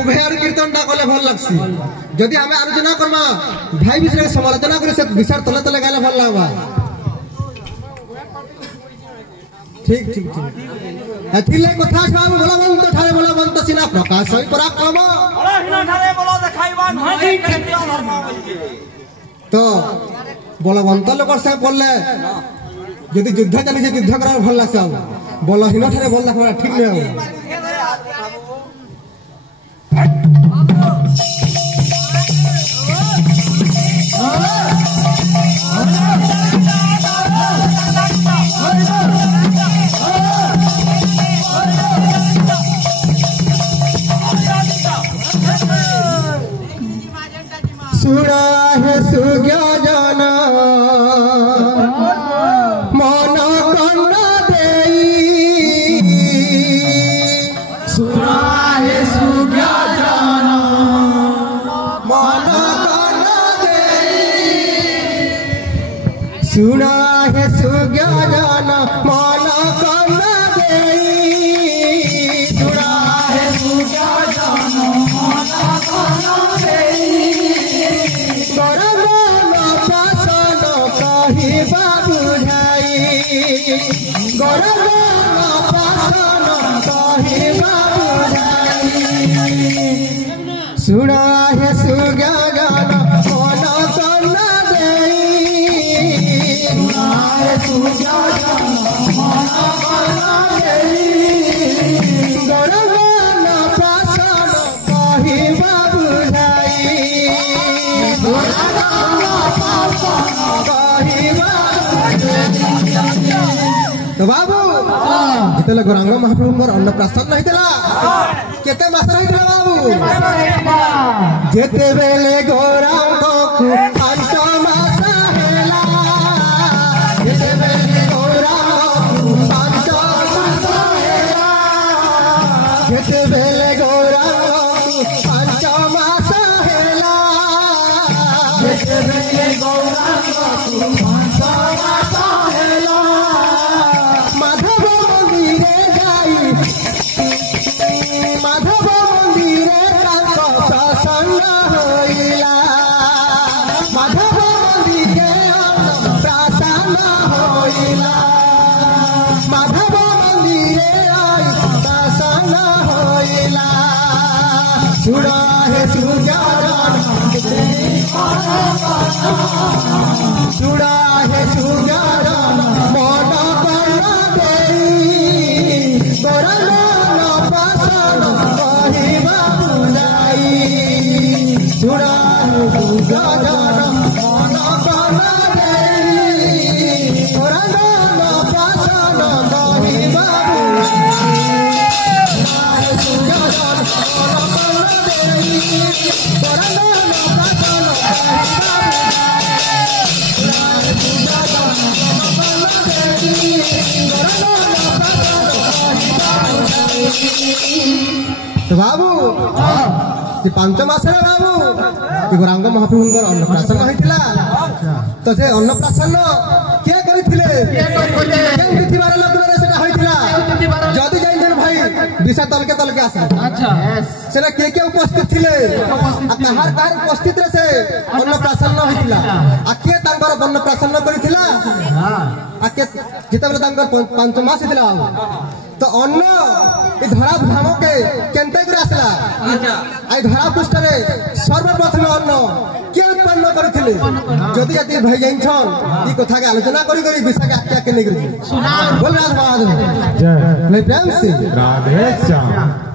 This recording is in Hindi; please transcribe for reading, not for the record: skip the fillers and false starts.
उभय आड़ कीर्तनटा कले भल लागसी जदि हमें आलोचना करमा भाई विषय समालोचना करे से विचार तले तले गाले भल लागबा ठीक ठीक ठीक एथिले कथा बाबू बोला बंत ठारे बोला बंत सिना प्रकाश होई पराक्रम बोला हिना ठारे बोला देखाइबा नहे केतिया धर्म बोलके तो बोला बंत लोक से बोलले यदि युद्ध चली से युद्ध करा भल लागसे बोला हिना ठारे बोल देखबा ठीक नै सुना है सुज्ञा जाना मन कन्ना देई सुना है सुज्ञा जाना मन कन्ना देई सुना है सुज्ञा जाना मन कन्ना देई सुना है सुज्ञा जाना मन कन्ना देई सुना है सुज्ञा जाना मन कन्ना देई सुना है सुज्ञा जाना मन कन्ना देई गरबान पासन कहिबा बुझाई तो बाबू जितले गौरांग महाप्रभु अन्नप्राशन होइतला केते मास होइतला बाबू जेते बेले गौरांग को पांच मास हेला जेते बेले गौरांग को पांच मास हेला जेते बेले गौरांग को पांच मास हेला जेते बेले गौरांग को पांच मास हेला माधव मंदिरे जाई माधव मंदिरे तांक प्रसन्न होइला माधव मंदिरे प्रसन्न होइला माधव मंदिरे प्रसन्न होइला सुना है सुज्ञा सुना है सुज्ञा मन कन्ना देई गरबान पासन कहिबा बुझाई सुना है सुज्ञा मन कन्ना देई गरबान पासन कहिबा तो बाबू से पांच मास बाबू गौरांग महाप्रभु अन्नप्राशन होइतिला तो से अन्नप्राशन के करिथिले तिथि बार लग्न सेटा होइतिला जदी जाइन भाई दिशा तल के आसे अच्छा सेना के उपस्थित थिले आ कहार उपस्थित रे से अन्नप्राशन होइतिला आ के तांकर अन्नप्राशन करिथिला आ के जेतबेले तांकर पांच मास हितला तो अन्न ए धरा धाम के केनते करे आसला अच्छा आई धरा पृष्ठ रे सर्वप्रथम अन्न के उत्पन्न करथिले जदी यदि भई जाइछन ई कथा के आलोचना करी विषय के आख्या के नै करी सुना बोल राज महाराज जय प्रेम से राधे श्याम।